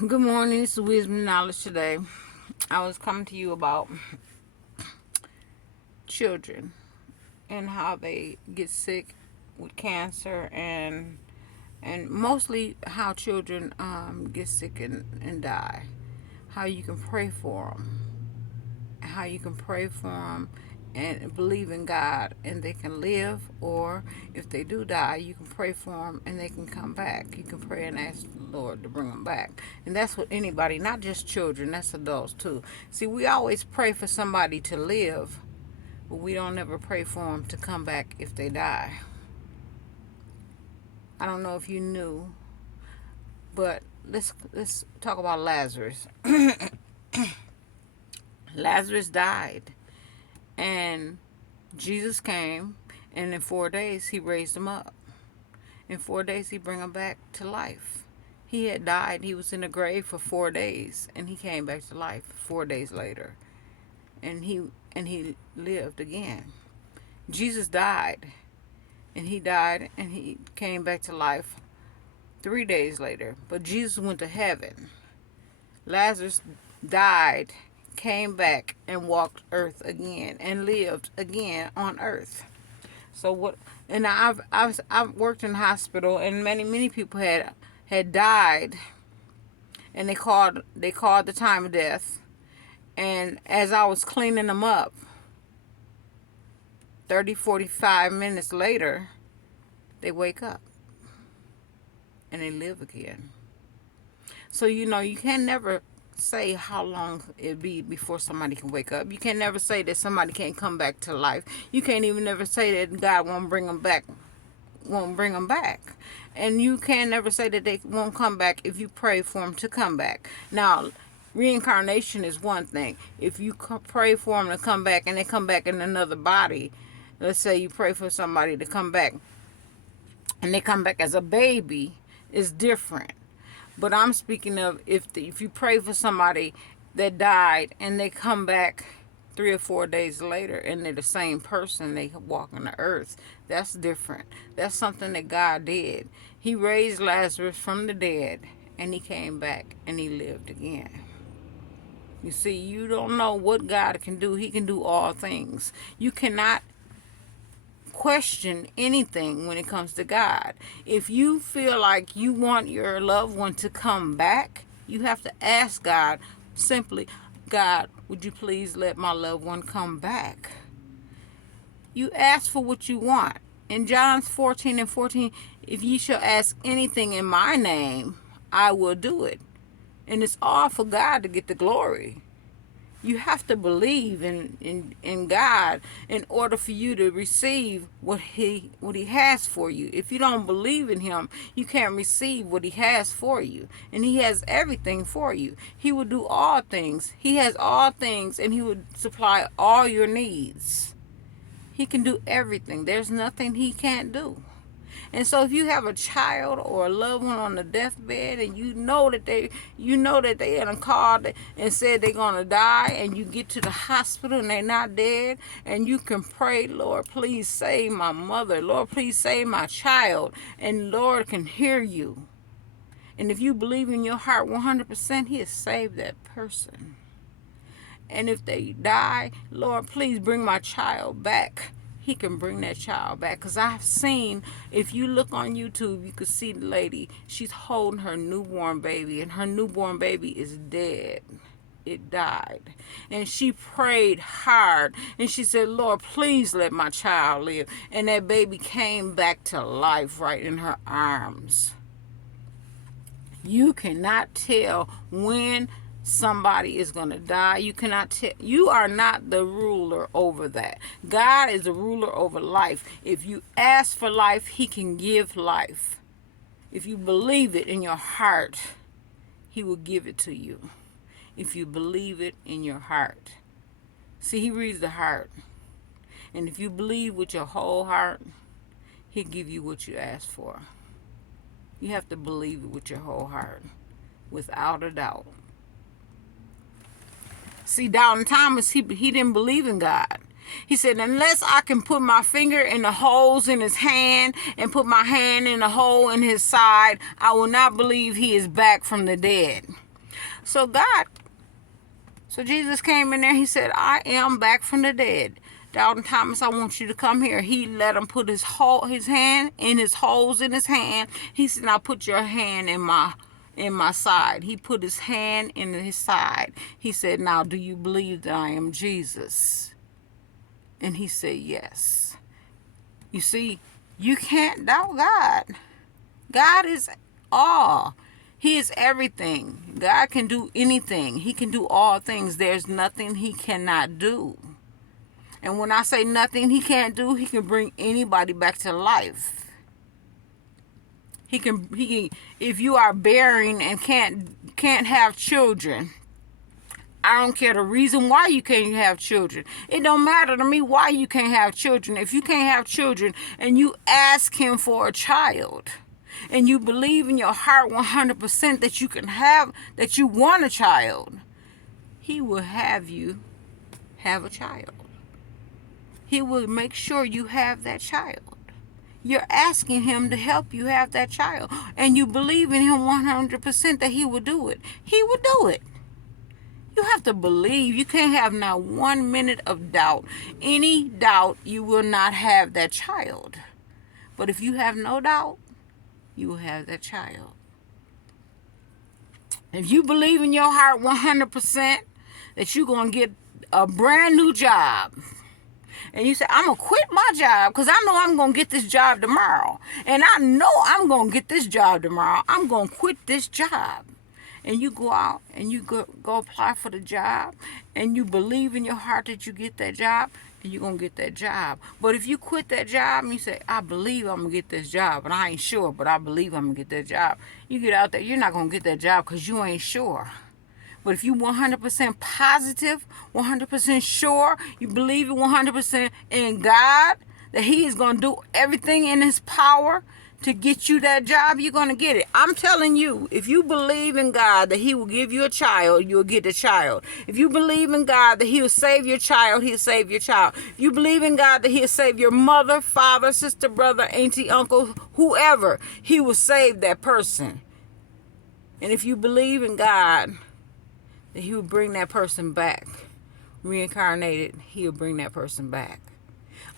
Good morning. This is Wisdom and Knowledge today. I was coming to you about children and how they get sick with cancer and mostly how children get sick and die. How you can pray for them. How you can pray for them and believe in God and they can live, or if they do die, you can pray for them and they can come back. You can pray and ask the Lord to bring them back. And that's what anybody, not just children, that's adults too. See, we always pray for somebody to live, but we don't ever pray for them to come back if they die. I don't know if you knew, but let's talk about Lazarus. Lazarus died, and Jesus came, and in 4 days he raised him up. In 4 days he bring him back to life. He had died. He was in the grave for 4 days, and he came back to life 4 days later, and he lived again. Jesus died, and he came back to life 3 days later. But Jesus went to heaven. Lazarus died, came back, and walked earth again and lived again on earth. So what? And I've worked in the hospital, and many people had died, and they called the time of death. And as I was cleaning them up, 30-45 minutes later, they wake up and they live again. So you can never say how long it be before somebody can wake up. You can never say that somebody can't come back to life. You can't even never say that God won't bring them back. And you can never say that they won't come back if you pray for them to come back. Now, reincarnation is one thing. If you pray for them to come back and they come back in another body, let's say you pray for somebody to come back and they come back as a baby, it's different. But I'm speaking of if you pray for somebody that died and they come back 3 or 4 days later and they're the same person, they walk on the earth. That's different. That's something that God did. He raised Lazarus from the dead, and he came back and he lived again. You see, you don't know what God can do. He can do all things. You cannot question anything when it comes to God. If you feel like you want your loved one to come back, you have to ask God simply, God, would you please let my loved one come back? You ask for what you want. In John 14:14, if ye shall ask anything in my name, I will do it. And it's all for God to get the glory. You have to believe in God in order for you to receive what he has for you. If you don't believe in him, you can't receive what he has for you. And he has everything for you. He will do all things. He has all things, and he will supply all your needs. He can do everything. There's nothing he can't do. And so if you have a child or a loved one on the deathbed, and you know that they in a car and said they're gonna die, and you get to the hospital and they're not dead, and you can pray, Lord, please save my mother. Lord, please save my child. And Lord can hear you. And if you believe in your heart 100%, he'll save that person. And if they die, Lord, please bring my child back. He can bring that child back. Because I've seen, if you look on YouTube, you can see the lady. She's holding her newborn baby, and her newborn baby is dead. It died. And she prayed hard. And she said, Lord, please let my child live. And that baby came back to life right in her arms. You cannot tell when somebody is going to die. You cannot tell. You are not the ruler over that. God is the ruler over life. If you ask for life, he can give life. If you believe it in your heart, he will give it to you. If you believe it in your heart. See, he reads the heart. And if you believe with your whole heart, he'll give you what you ask for. You have to believe it with your whole heart, without a doubt. See, Doubting Thomas, he didn't believe in God. He said, unless I can put my finger in the holes in his hand and put my hand in the hole in his side, I will not believe he is back from the dead. So Jesus came in there. He said, I am back from the dead. Doubting Thomas, I want you to come here. He let him put his hand in his holes in his hand. He said, now put your hand in my side. He put his hand in his side. He said, now do you believe that I am Jesus? And he said, yes. You see, you can't doubt God. God is all. He is everything. God can do anything. He can do all things. There's nothing he cannot do. And when I say nothing he can't do, he can bring anybody back to life. He can if you are barren and can't have children, I don't care the reason why you can't have children. It don't matter to me why you can't have children. If you can't have children and you ask him for a child, and you believe in your heart 100% that you want a child, he will have you have a child. He will make sure you have that child. You're asking him to help you have that child. And you believe in him 100% that he will do it. He will do it. You have to believe. You can't have not 1 minute of doubt. Any doubt, you will not have that child. But if you have no doubt, you will have that child. If you believe in your heart 100% that you're going to get a brand new job, and you say, I'm going to quit my job because I know I'm going to get this job tomorrow. And I know I'm going to get this job tomorrow. I'm going to quit this job. And you go out and you go apply for the job. And you believe in your heart that you get that job. And you're going to get that job. But if you quit that job and you say, I believe I'm going to get this job. But I ain't sure, but I believe I'm going to get that job. You get out there, you're not going to get that job because you ain't sure. But if you 100% positive, 100% sure, you believe it 100% in God, that he is going to do everything in his power to get you that job, you're going to get it. I'm telling you, if you believe in God that he will give you a child, you'll get a child. If you believe in God that he will save your child, he'll save your child. If you believe in God that he'll save your mother, father, sister, brother, auntie, uncle, whoever, he will save that person. And if you believe in God that he will bring that person back, reincarnated, he'll bring that person back.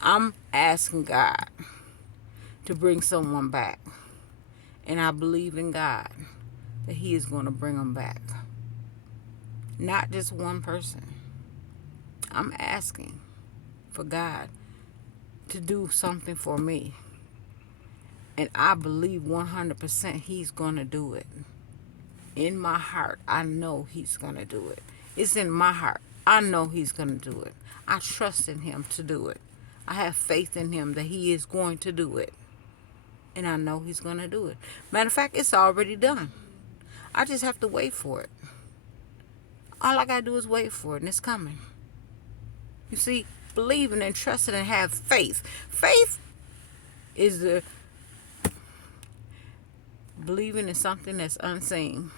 I'm asking God to bring someone back. And I believe in God that he is going to bring them back. Not just one person. I'm asking for God to do something for me. And I believe 100% he's going to do it. In my heart, I know he's going to do it. It's in my heart. I know he's going to do it. I trust in him to do it. I have faith in him that he is going to do it. And I know he's going to do it. Matter of fact, it's already done. I just have to wait for it. All I got to do is wait for it, and it's coming. You see, believing and trusting and have faith. Faith is the believing in something that's unseen.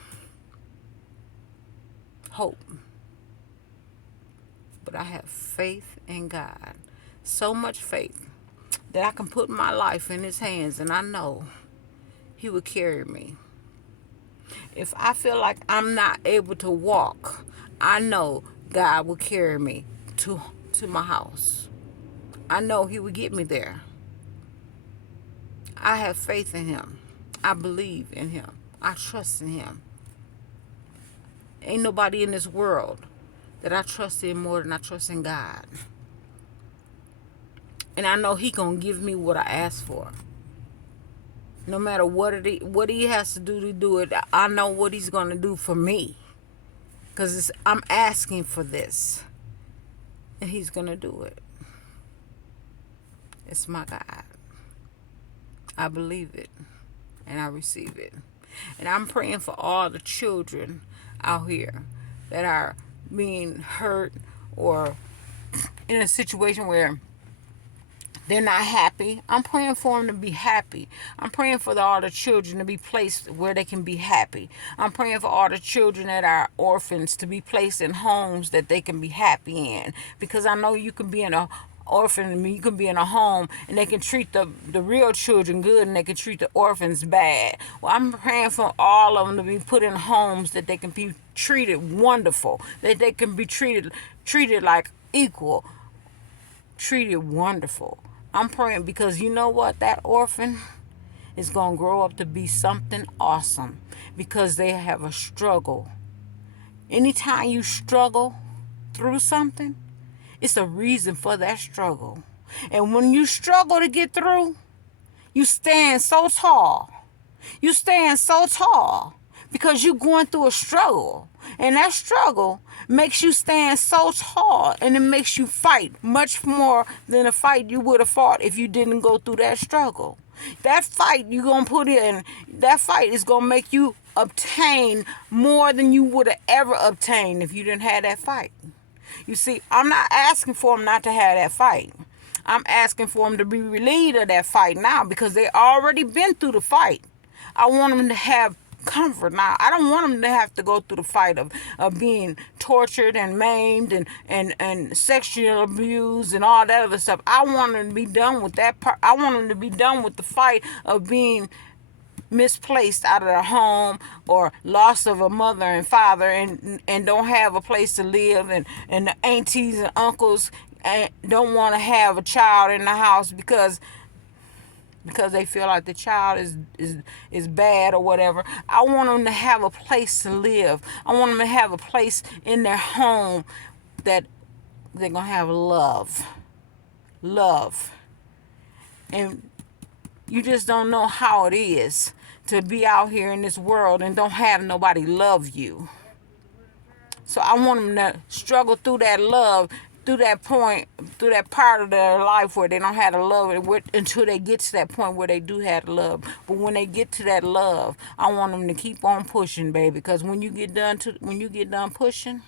Hope. But I have faith in God. So much faith that I can put my life in his hands, and I know he will carry me. If I feel like I'm not able to walk, I know God will carry me to my house. I know he will get me there. I have faith in him. I believe in him. I trust in him. Ain't nobody in this world that I trust in more than I trust in God. And I know he gonna give me what I ask for. No matter what he has to do it, I know what he's gonna do for me. Because I'm asking for this. And he's gonna do it. It's my God. I believe it. And I receive it. And I'm praying for all the children out here that are being hurt or in a situation where they're not happy. I'm praying for them to be happy. I'm praying for all the children to be placed where they can be happy. I'm praying for all the children that are orphans to be placed in homes that they can be happy in. Because I know you can be in a orphan, you can be in a home and they can treat the real children good and they can treat the orphans bad. Well, I'm praying for all of them to be put in homes that they can be treated wonderful, that they can be treated like equal, treated wonderful. I'm praying because you know what? That orphan is going to grow up to be something awesome because they have a struggle. Anytime you struggle through something, it's a reason for that struggle. And when you struggle to get through, you stand so tall. You stand so tall because you're going through a struggle. And that struggle makes you stand so tall, and it makes you fight much more than a fight you would have fought if you didn't go through that struggle. That fight you're going to put in, that fight is going to make you obtain more than you would have ever obtained if you didn't have that fight. You see, I'm not asking for them not to have that fight. I'm asking for them to be relieved of that fight now because they already been through the fight. I want them to have comfort now. I don't want them to have to go through the fight of being tortured and maimed and sexually abused and all that other stuff. I want them to be done with that part. I want them to be done with the fight of being misplaced out of their home or loss of a mother and father and don't have a place to live, and the aunties and uncles don't want to have a child in the house because they feel like the child is bad or whatever. I want them to have a place to live. I want them to have a place in their home that they're going to have love. And you just don't know how it is to be out here in this world and don't have nobody love you. So I want them to struggle through that love, through that point, through that part of their life where they don't have to love it until they get to that point where they do have to love. But when they get to that love, I want them to keep on pushing, baby. Because when you get done pushing,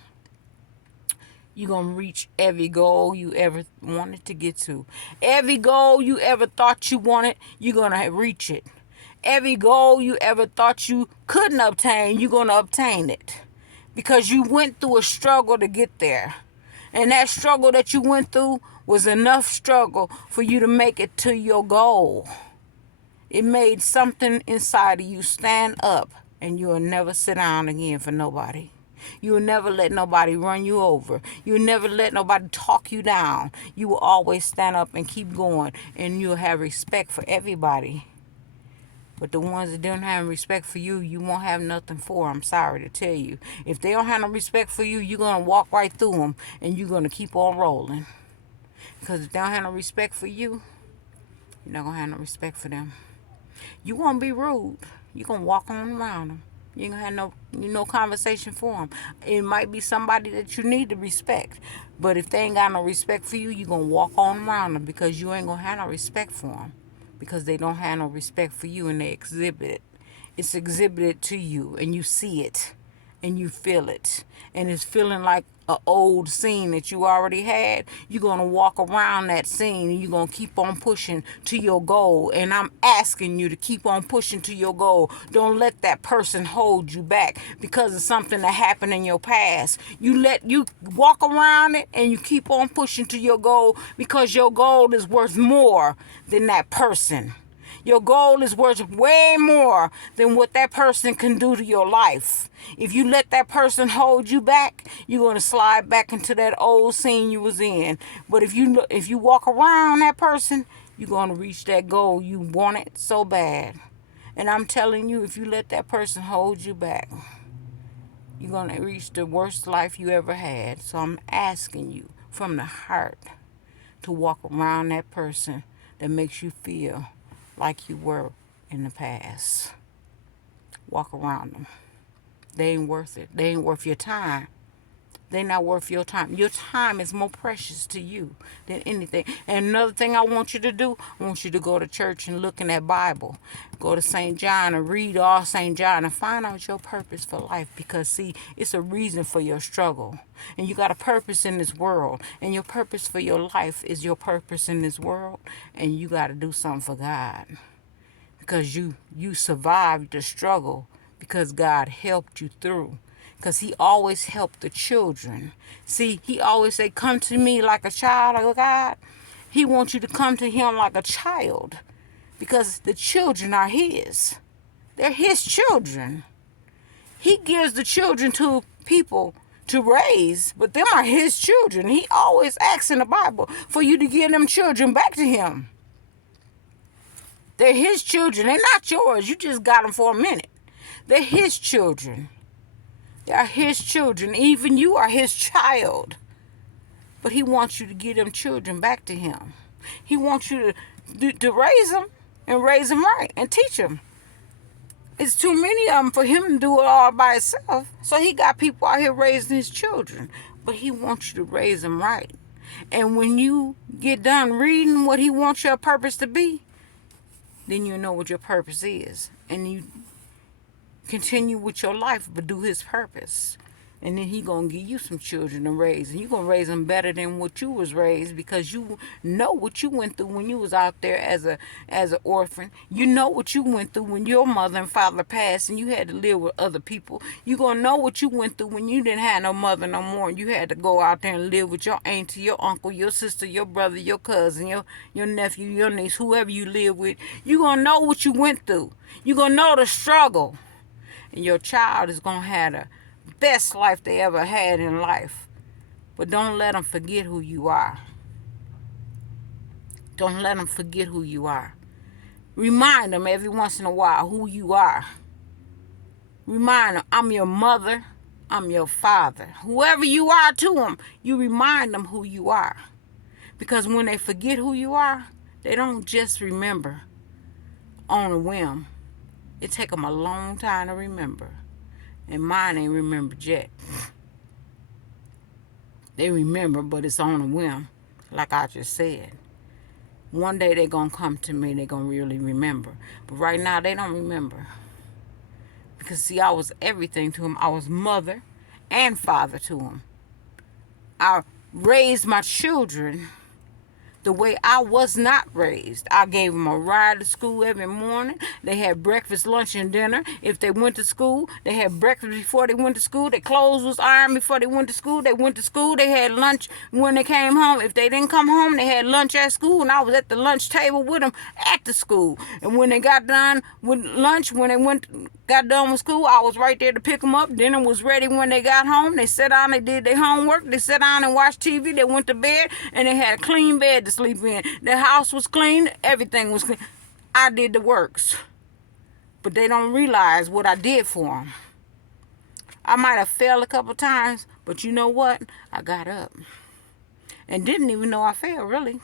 you're going to reach every goal you ever wanted to get to. Every goal you ever thought you wanted, you're going to reach it. Every goal you ever thought you couldn't obtain, you're going to obtain it. Because you went through a struggle to get there. And that struggle that you went through was enough struggle for you to make it to your goal. It made something inside of you stand up, and you'll never sit down again for nobody. You will never let nobody run you over. You will never let nobody talk you down. You will always stand up and keep going, and you'll have respect for everybody. But the ones that don't have respect for you, you won't have nothing for. I'm sorry to tell you. If they don't have no respect for you, you're going to walk right through them, and you're going to keep on rolling. Because if they don't have no respect for you, you're not going to have no respect for them. You won't be rude. You're going to walk on around them. You ain't going to have no conversation for them. It might be somebody that you need to respect. But if they ain't got no respect for you, you're going to walk on around them because you ain't going to have no respect for them. Because they don't have no respect for you, and they exhibit it. It's exhibited to you, and you see it, and you feel it. And it's feeling like an old scene that you already had. You're going to walk around that scene, and you're going to keep on pushing to your goal. And I'm asking you to keep on pushing to your goal. Don't let that person hold you back because of something that happened in your past. You walk around it, and you keep on pushing to your goal because your goal is worth more than that person. Your goal is worth way more than what that person can do to your life. If you let that person hold you back, you're going to slide back into that old scene you was in. But if you walk around that person, you're going to reach that goal you wanted so bad. And I'm telling you, if you let that person hold you back, you're going to reach the worst life you ever had. So I'm asking you from the heart to walk around that person that makes you feel like you were in the past. Walk around them. They ain't worth it. They ain't worth your time. They're not worth your time. Your time is more precious to you than anything. And another thing I want you to do, I want you to go to church and look in that Bible. Go to St. John and read all St. John and find out your purpose for life. Because, see, it's a reason for your struggle. And you got a purpose in this world. And your purpose for your life is your purpose in this world. And you got to do something for God. Because you survived the struggle because God helped you through. Because he always helped the children. See, he always say, come to me like a child of God. He wants you to come to him like a child. Because the children are his. They're his children. He gives the children to people to raise, but them are his children. He always asks in the Bible for you to give them children back to him. They're his children. They're not yours. You just got them for a minute. They're his children. They are his children. Even you are his child. But he wants you to give them children back to him. He wants you to raise them and raise them right and teach them. It's too many of them for him to do it all by himself. So he got people out here raising his children. But he wants you to raise them right. And when you get done reading what he wants your purpose to be, then you know what your purpose is. And you continue with your life, but do his purpose. And then he gonna give you some children to raise, and you gonna raise them better than what you was raised, because you know what you went through when you was out there as an orphan. You know what you went through when your mother and father passed and you had to live with other people. You gonna know what you went through when you didn't have no mother no more, and you had to go out there and live with your auntie, your uncle, your sister, your brother, your cousin, your nephew, your niece, whoever you live with. You gonna know what you went through. You gonna know the struggle, and your child is gonna have the best life they ever had in life. But don't let them forget who you are. Don't let them forget who you are. Remind them every once in a while who you are. Remind them, I'm your mother, I'm your father. Whoever you are to them, you remind them who you are. Because when they forget who you are, they don't just remember on a whim. It take them a long time to remember. And mine ain't remembered yet. They remember, but it's on a whim, like I just said. One day they're going to come to me, they're going to really remember. But right now, they don't remember. Because, see, I was everything to them. I was mother and father to them. I raised my children the way I was not raised. I gave them a ride to school every morning. They had breakfast, lunch, and dinner. If they went to school, they had breakfast before they went to school. Their clothes was ironed before they went to school. They went to school. They had lunch when they came home. If they didn't come home, they had lunch at school, and I was at the lunch table with them at the school. And when they got done with lunch, when they got done with school, I was right there to pick them up. Dinner was ready when they got home. They sat down, they did their homework. They sat down and watched TV. They went to bed, and they had a clean bed to sleep in. The house was clean. Everything was clean. I did the works. But they don't realize what I did for them. I might have failed a couple times, but you know what? I got up. And didn't even know I failed, really.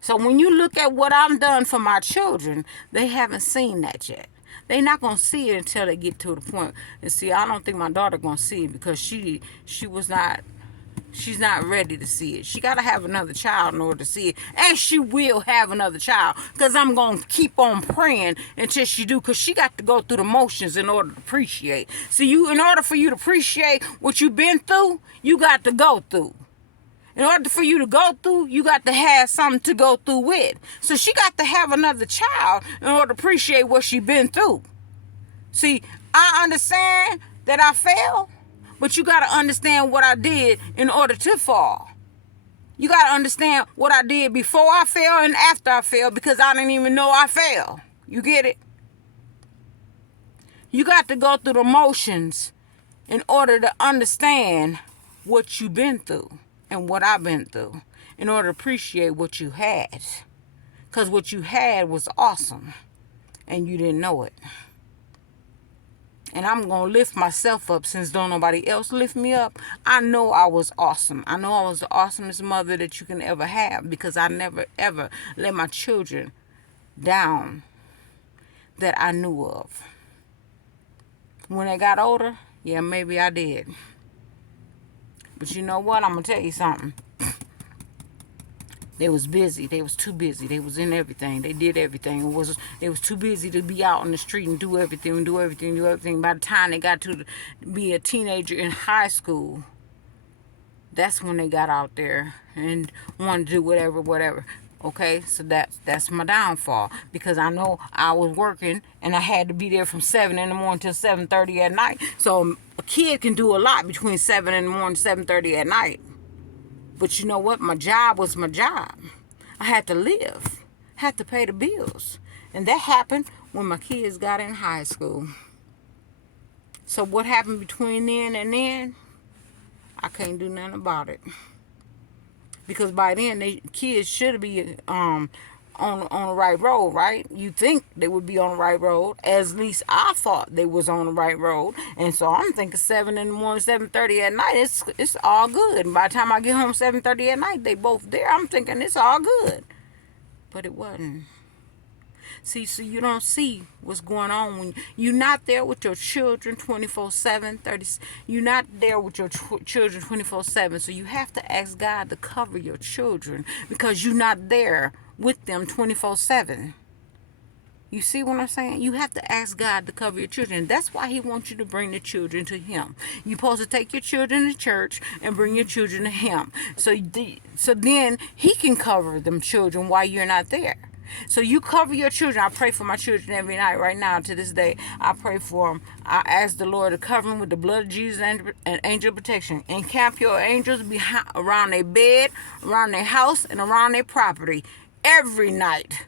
So when you look at what I've done for my children, they haven't seen that yet. They're not going to see it until they get to the point. And see, I don't think my daughter going to see it, because she's not ready to see it. She got to have another child in order to see it. And she will have another child, because I'm going to keep on praying until she do, because she got to go through the motions in order to appreciate. See, in order for you to appreciate what you've been through, you got to go through. In order for you to go through, you got to have something to go through with. So she got to have another child in order to appreciate what she been through. See, I understand that I failed, but you got to understand what I did in order to fall. You got to understand what I did before I fell and after I fell, because I didn't even know I fell. You get it? You got to go through the motions in order to understand what you've been through and what I've been through, in order to appreciate what you had. Because what you had was awesome, and you didn't know it. And I'm going to lift myself up, since don't nobody else lift me up. I know I was awesome. I know I was the awesomest mother that you can ever have, because I never, ever let my children down that I knew of. When they got older, yeah, maybe I did. But you know what? I'm going to tell you something. They was busy. They was too busy. They was in everything. They did everything. They was too busy to be out on the street and do everything. By the time they got to be a teenager in high school, that's when they got out there and wanted to do whatever. Okay, so that's my downfall, because I know I was working and I had to be there from 7 in the morning till 7:30 at night. So a kid can do a lot between 7 in the morning and 7:30 at night. But you know what? My job was my job. I had to live, had to pay the bills. And that happened when my kids got in high school. So what happened between then and then, I can't do nothing about it. Because by then, they kids should be on the right road, right? You think they would be on the right road. At least I thought they was on the right road. And so I'm thinking 7 in the morning, 7:30 at night, it's all good. And by the time I get home 7:30 at night, they both there. I'm thinking it's all good. But it wasn't. See, so you don't see what's going on when you're not there with your children 24/7, 30. You're not there with your children 24/7. So you have to ask God to cover your children because you're not there with them 24/7. You see what I'm saying? You have to ask God to cover your children. That's why He wants you to bring the children to Him. You're supposed to take your children to church and bring your children to Him. So then He can cover them children while you're not there. So you cover your children. I pray for my children every night right now to this day. I pray for them. I ask the Lord to cover them with the blood of Jesus and angel protection. Encamp your angels behind, around their bed, around their house, and around their property every night.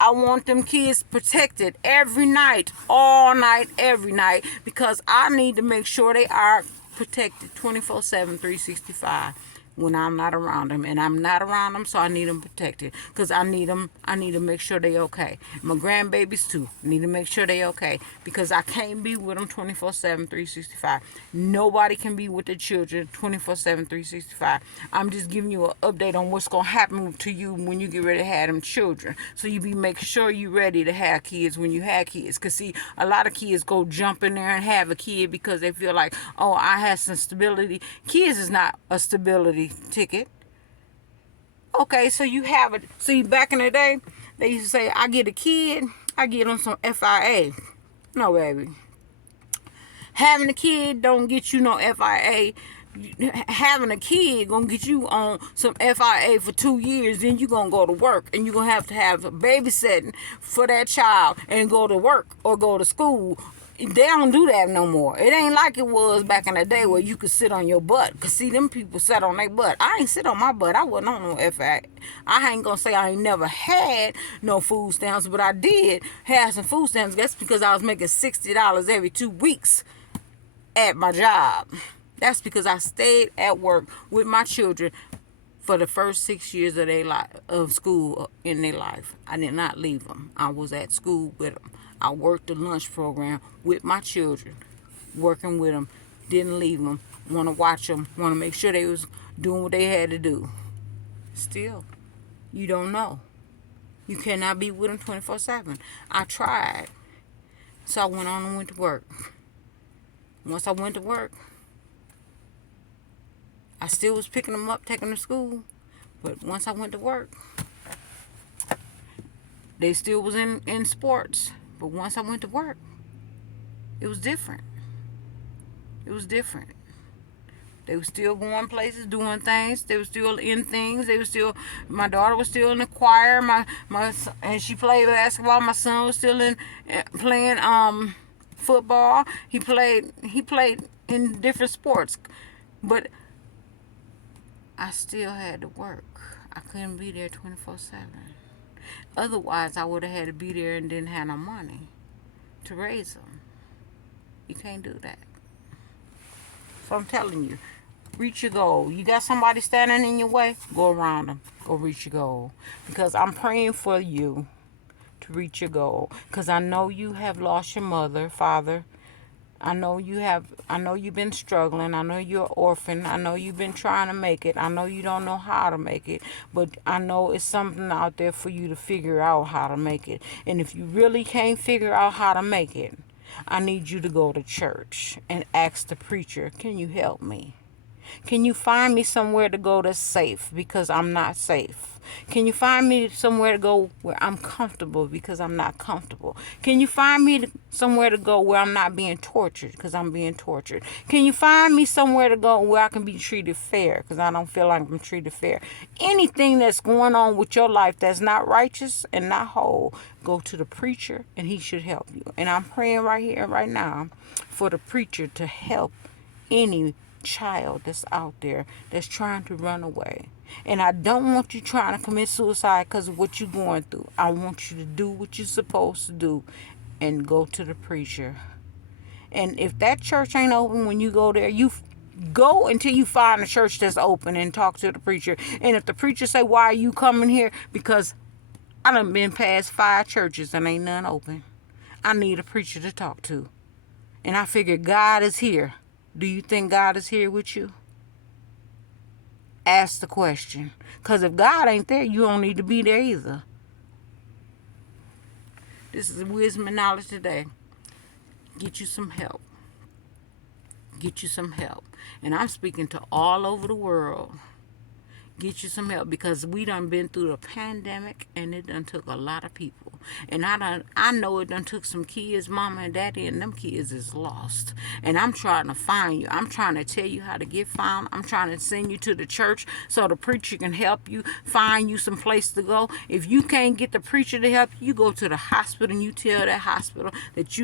I want them kids protected every night, all night, every night, because I need to make sure they are protected 24/7, 365. When I'm not around them, and I'm not around them, so I need them protected, because I need to make sure they okay. My grandbabies too need to make sure they okay, because I can't be with them 24/7, 365. Nobody can be with the children 24/7, 365. I'm just giving you an update on what's gonna happen to you when you get ready to have them children, so you make sure you ready to have kids when you have kids. Because see, a lot of kids go jump in there and have a kid because they feel like, oh, I have some stability. Kids is not a stability ticket. Okay, so you have it. See, back in the day, they used to say, I get a kid, I get them some FIA. No, baby. Having a kid don't get you no FIA. Having a kid gonna get you on some FIA for 2 years. Then you gonna go to work, and you're gonna have babysitting for that child and go to work or go to school. They don't do that no more. It ain't like it was back in the day where you could sit on your butt. Because, see, them people sat on their butt. I ain't sit on my butt. I wasn't on no FIA. I ain't going to say I ain't never had no food stamps, but I did have some food stamps. That's because I was making $60 every 2 weeks at my job. That's because I stayed at work with my children for the first 6 years of their life, of school in their life. I did not leave them. I was at school with them. I worked the lunch program with my children, working with them, didn't leave them, want to watch them, want to make sure they was doing what they had to do. Still, you don't know. You cannot be with them 24/7. I tried, so I went on and went to work. Once I went to work, I still was picking them up, taking them to school, but once I went to work, they still was in sports. But once I went to work, it was different. It was different. They were still going places, doing things. They were still in things. They were still. My daughter was still in the choir. And she played basketball. My son was still in playing football. He played in different sports, but I still had to work. I couldn't be there 24/7. Otherwise, I would have had to be there and didn't have no money to raise them. You can't do that. So I'm telling you, reach your goal. You got somebody standing in your way, go around them. Go reach your goal. Because I'm praying for you to reach your goal. Because I know you have lost your mother, father. I know you've been struggling. I know you're an orphan. I know you've been trying to make it. I know you don't know how to make it. But I know it's something out there for you to figure out how to make it. And if you really can't figure out how to make it, I need you to go to church and ask the preacher, can you help me? Can you find me somewhere to go that's safe, because I'm not safe? Can you find me somewhere to go where I'm comfortable, because I'm not comfortable? Can you find me somewhere to go where I'm not being tortured, because I'm being tortured? Can you find me somewhere to go where I can be treated fair, because I don't feel like I'm treated fair? Anything that's going on with your life that's not righteous and not whole, go to the preacher and he should help you. And I'm praying right here, right now, for the preacher to help any child that's out there that's trying to run away. And I don't want you trying to commit suicide because of what you're going through. I want you to do what you're supposed to do and go to the preacher And if that church ain't open when you go there, you go until you find a church that's open and talk to the preacher. And if the preacher say, why are you coming here? Because I done been past 5 churches and ain't none open. I need a preacher to talk to. And I figured God is here. Do you think God is here with you? Ask the question. Because if God ain't there, you don't need to be there either. This is wisdom and knowledge today. Get you some help. Get you some help. And I'm speaking to all over the world. Get you some help, because we done been through the pandemic and it done took a lot of people. And I know it done took some kids, mama and daddy, and them kids is lost. And I'm trying to find you. I'm trying to tell you how to get found. I'm trying to send you to the church so the preacher can help you, find you some place to go. If you can't get the preacher to help you, you go to the hospital and you tell that hospital that you